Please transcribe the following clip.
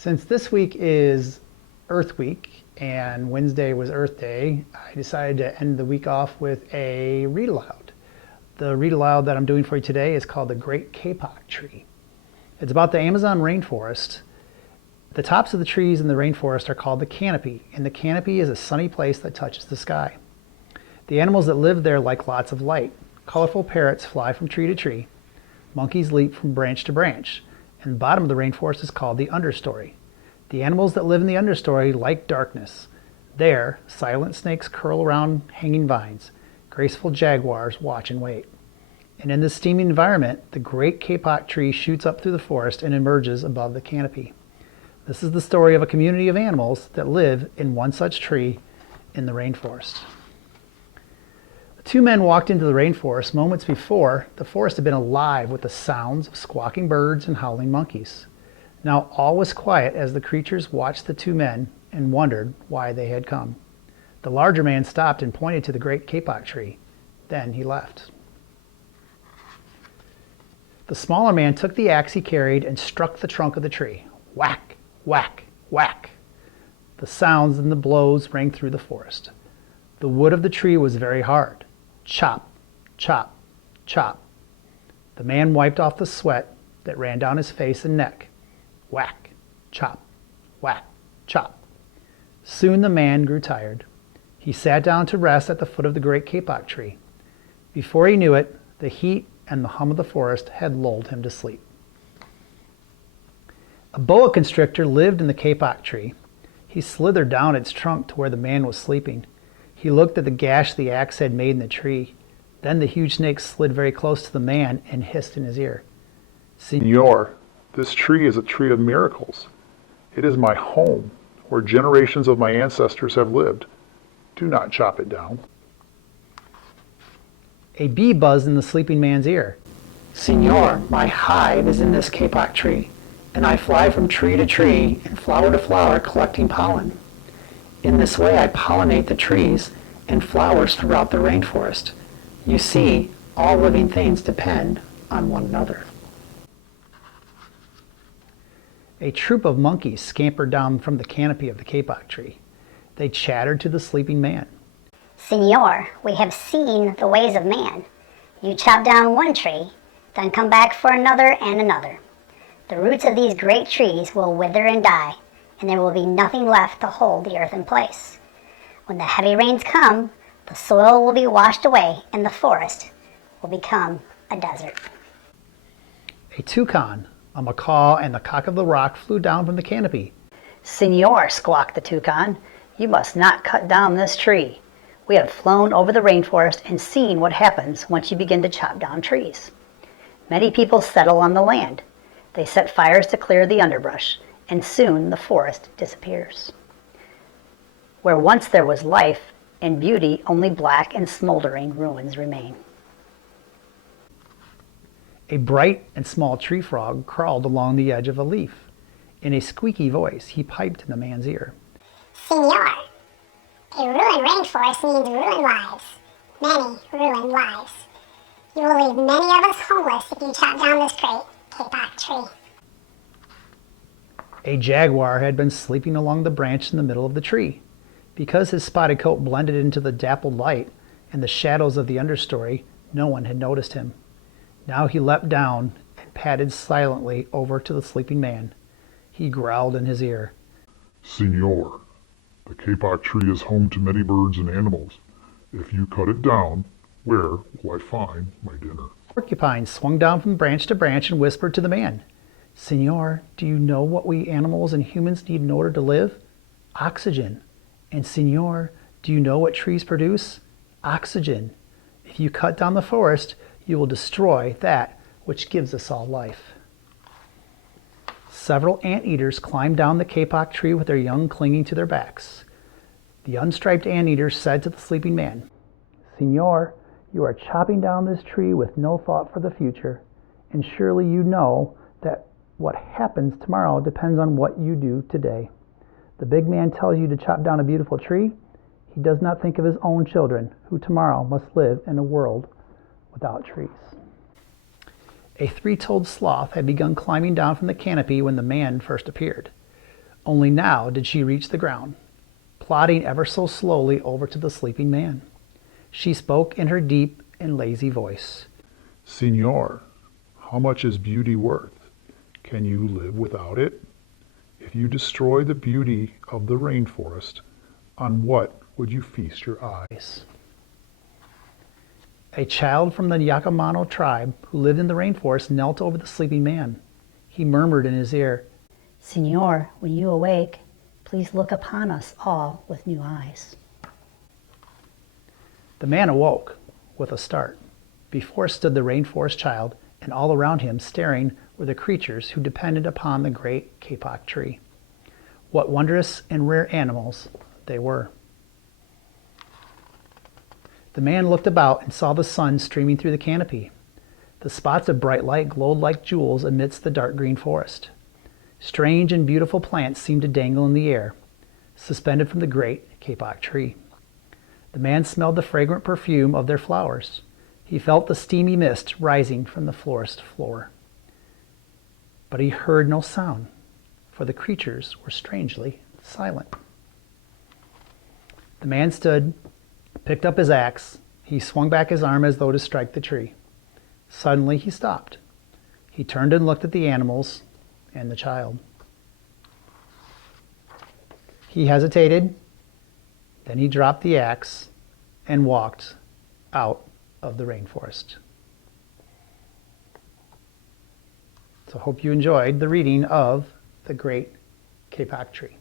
Since this week is Earth Week and Wednesday was Earth Day, I decided to end the week off with a read aloud. The read aloud that I'm doing for you today is called The Great Kapok Tree. It's about the Amazon rainforest. The tops of the trees in the rainforest are called the canopy, and the canopy is a sunny place that touches the sky. The animals that live there like lots of light. Colorful parrots fly from tree to tree. Monkeys leap from branch to branch. And the bottom of the rainforest is called the understory. The animals that live in the understory like darkness. There, silent snakes curl around hanging vines. Graceful jaguars watch and wait. And in this steamy environment, the great kapok tree shoots up through the forest and emerges above the canopy. This is the story of a community of animals that live in one such tree in the rainforest. Two men walked into the rainforest moments before. The forest had been alive with the sounds of squawking birds and howling monkeys. Now all was quiet as the creatures watched the two men and wondered why they had come. The larger man stopped and pointed to the great kapok tree. Then he left. The smaller man took the axe he carried and struck the trunk of the tree. Whack, whack, whack. The sounds and the blows rang through the forest. The wood of the tree was very hard. Chop, chop, chop. The man wiped off the sweat that ran down his face and neck. Whack, chop, whack, chop. Soon the man grew tired. He sat down to rest at the foot of the great kapok tree. Before he knew it, the heat and the hum of the forest had lulled him to sleep. A boa constrictor lived in the kapok tree. He slithered down its trunk to where the man was sleeping. He looked at the gash the axe had made in the tree. Then the huge snake slid very close to the man and hissed in his ear. Senor, this tree is a tree of miracles. It is my home, where generations of my ancestors have lived. Do not chop it down. A bee buzzed in the sleeping man's ear. Senor, my hive is in this kapok tree, and I fly from tree to tree and flower to flower collecting pollen. In this way I pollinate the trees and flowers throughout the rainforest. You see, all living things depend on one another. A troop of monkeys scampered down from the canopy of the kapok tree. They chattered to the sleeping man. Senor, we have seen the ways of man. You chop down one tree, then come back for another and another. The roots of these great trees will wither and die, and there will be nothing left to hold the earth in place. When the heavy rains come, the soil will be washed away and the forest will become a desert. A toucan, a macaw, and the cock of the rock flew down from the canopy. Senor, squawked the toucan, you must not cut down this tree. We have flown over the rainforest and seen what happens once you begin to chop down trees. Many people settle on the land. They set fires to clear the underbrush, and soon the forest disappears. Where once there was life and beauty, only black and smoldering ruins remain. A bright and small tree frog crawled along the edge of a leaf. In a squeaky voice, he piped in the man's ear. Senor, a ruined rainforest means ruined lives. Many ruined lives. You will leave many of us homeless if you chop down this great kapok tree. A jaguar had been sleeping along the branch in the middle of the tree. Because his spotted coat blended into the dappled light and the shadows of the understory, no one had noticed him. Now he leapt down and padded silently over to the sleeping man. He growled in his ear. Senor, the kapok tree is home to many birds and animals. If you cut it down, where will I find my dinner? Porcupine swung down from branch to branch and whispered to the man. Senor, do you know what we animals and humans need in order to live? Oxygen. And Senor, do you know what trees produce? Oxygen. If you cut down the forest, you will destroy that which gives us all life. Several anteaters climbed down the kapok tree with their young clinging to their backs. The unstriped anteater said to the sleeping man, Senor, you are chopping down this tree with no thought for the future, and surely you know that what happens tomorrow depends on what you do today. The big man tells you to chop down a beautiful tree. He does not think of his own children, who tomorrow must live in a world without trees. A three-toed sloth had begun climbing down from the canopy when the man first appeared. Only now did she reach the ground, plodding ever so slowly over to the sleeping man. She spoke in her deep and lazy voice. Signor, how much is beauty worth? Can you live without it? If you destroy the beauty of the rainforest, on what would you feast your eyes? A child from the Yakamano tribe who lived in the rainforest knelt over the sleeping man. He murmured in his ear, Signor, when you awake, please look upon us all with new eyes. The man awoke with a start. Before stood the rainforest child, and all around him, staring, were the creatures who depended upon the great Kapok Tree. What wondrous and rare animals they were. The man looked about and saw the sun streaming through the canopy. The spots of bright light glowed like jewels amidst the dark green forest. Strange and beautiful plants seemed to dangle in the air, suspended from the great Kapok Tree. The man smelled the fragrant perfume of their flowers. He felt the steamy mist rising from the forest floor. But he heard no sound, for the creatures were strangely silent. The man stood, picked up his axe. He swung back his arm as though to strike the tree. Suddenly he stopped. He turned and looked at the animals and the child. He hesitated, then he dropped the axe and walked out of the rainforest. So I hope you enjoyed the reading of The Great Kapok Tree.